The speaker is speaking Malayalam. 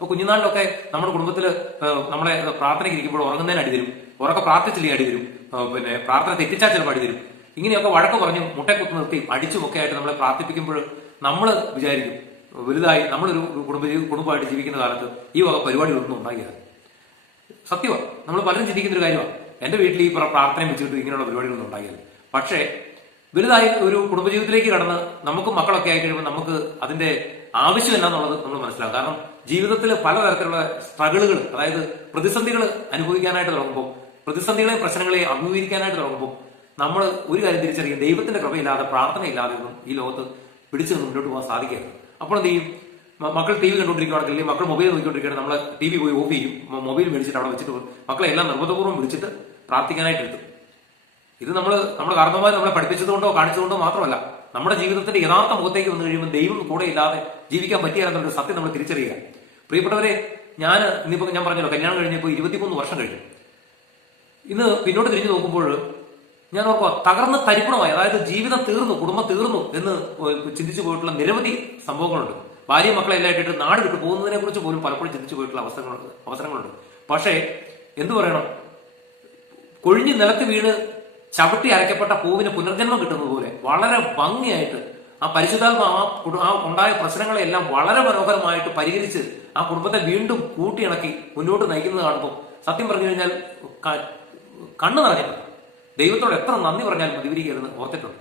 അപ്പൊ കുഞ്ഞുനാളിലൊക്കെ നമ്മുടെ കുടുംബത്തിൽ നമ്മളെ പ്രാർത്ഥനയ്ക്ക് ഇരിക്കുമ്പോൾ ഉറങ്ങുന്നതിന് അടി തരും, ഉറക്കെ പ്രാർത്ഥിച്ചില്ലെങ്കിൽ അടി തരും, പിന്നെ പ്രാർത്ഥന തെറ്റിച്ചാൽ ചിലപ്പോൾ അടി തരും. ഇങ്ങനെയൊക്കെ വഴക്ക് പറഞ്ഞും മുട്ടക്കുത്ത് നിർത്തി അടിച്ചുമൊക്കെ ആയിട്ട് നമ്മളെ പ്രാർത്ഥിപ്പിക്കുമ്പോൾ നമ്മൾ വിചാരിക്കും വലുതായി നമ്മളൊരു കുടുംബമായിട്ട് ജീവിക്കുന്ന കാലത്ത് ഈ വക പരിപാടികളൊന്നും ഉണ്ടാകില്ല. സത്യമാണ്, നമ്മൾ പലരും ചിന്തിക്കുന്ന ഒരു കാര്യമാണ്, എന്റെ വീട്ടിൽ ഈ പ്രാർത്ഥനയും വെച്ചിട്ട് ഇങ്ങനെയുള്ള പരിപാടികളൊന്നും ഉണ്ടാകില്ല. പക്ഷേ വലുതായി ഒരു കുടുംബജീവിതത്തിലേക്ക് കടന്ന് നമുക്ക് മക്കളൊക്കെ ആയി കഴിയുമ്പോൾ നമുക്ക് അതിന്റെ ആവശ്യം എന്നാന്നുള്ളത് നമ്മൾ മനസ്സിലാക്കും. കാരണം ജീവിതത്തിൽ പലതരത്തിലുള്ള സ്ട്രഗിളുകൾ, അതായത് പ്രതിസന്ധികൾ അനുഭവിക്കാനായിട്ട് തുടങ്ങുമ്പോൾ, പ്രതിസന്ധികളെയും പ്രശ്നങ്ങളെയും അഭിമുഖീകരിക്കാനായിട്ട് തുടങ്ങുമ്പോൾ നമ്മൾ ഒരു കാര്യം തിരിച്ചറിയും, ദൈവത്തിന്റെ കൃപയില്ലാതെ പ്രാർത്ഥനയില്ലാതെ ഒന്നും ഈ ലോകത്ത് പിടിച്ചു നിന്ന് മുന്നോട്ട് പോകാൻ സാധിക്കില്ല. അപ്പോൾ എന്ത് ചെയ്യും, മക്കൾ ടി വി കണ്ടുകൊണ്ടിരിക്കുകയാണെങ്കിൽ, അല്ലെങ്കിൽ മക്കൾ മൊബൈൽ നോക്കിക്കൊണ്ടിരിക്കുകയാണെങ്കിൽ നമ്മൾ ടി വി പോയി ഓഫ് ചെയ്യും, മൊബൈൽ മേടിച്ചിട്ട് അവിടെ വെച്ചിട്ട് മക്കളെ എല്ലാം നിർബന്ധപൂർവ്വം വിളിച്ചിട്ട് പ്രാർത്ഥിക്കാനായിട്ട് എടുത്തു. ഇത് നമ്മുടെ കാരണവന്മാർ നമ്മളെ പഠിപ്പിച്ചതുകൊണ്ടോ കാണിച്ചതുകൊണ്ടോ മാത്രമല്ല, നമ്മുടെ ജീവിതത്തിന്റെ യഥാർത്ഥ മുഖത്തേക്ക് വന്നു കഴിയുമ്പോൾ ദൈവം കൂടെ ഇല്ലാതെ ജീവിക്കാൻ പറ്റിയാലെന്നുള്ള സത്യം നമ്മൾ തിരിച്ചറിയുക. പ്രിയപ്പെട്ടവരെ, ഇന്നിപ്പോ ഞാൻ പറഞ്ഞല്ലോ, കല്യാണം കഴിഞ്ഞപ്പോൾ 23 വർഷം കഴിഞ്ഞു. ഇന്ന് പിന്നോട്ട് തിരിഞ്ഞു നോക്കുമ്പോൾ ഞാൻ ഓർക്കുക, തകർന്ന് തരിപ്പണമായി, അതായത് ജീവിതം തീർന്നു, കുടുംബം തീർന്നു എന്ന് ചിന്തിച്ചു പോയിട്ടുള്ള നിരവധി സംഭവങ്ങളുണ്ട്. ഭാര്യ മക്കളെ എല്ലാം ഇട്ടിട്ട് നാട് വിട്ടു പോകുന്നതിനെ കുറിച്ച് പോലും പലപ്പോഴും ചിന്തിച്ചു പോയിട്ടുള്ള അവസരങ്ങളുണ്ട്. പക്ഷേ എന്തു പറയണം, കൊഴിഞ്ഞ് നിലത്ത് വീണ് ചവിട്ടി അരയ്ക്കപ്പെട്ട പൂവിന് പുനർജന്മം കിട്ടുന്നത് പോലെ വളരെ ഭംഗിയായിട്ട് ആ പരിശുദ്ധാത്മ ആ ഉണ്ടായ പ്രശ്നങ്ങളെല്ലാം വളരെ മനോഹരമായിട്ട് പരിഹരിച്ച് ആ കുടുംബത്തെ വീണ്ടും കൂട്ടിയിണക്കി മുന്നോട്ട് നയിക്കുന്നത് കാണുമ്പോൾ സത്യം പറഞ്ഞു കഴിഞ്ഞാൽ കണ്ണു നിറഞ്ഞിട്ടുണ്ട്. ദൈവത്തോട് എത്ര നന്ദി പറഞ്ഞാലും മതിവരികയെന്ന് ഓർത്തിട്ടുണ്ട്.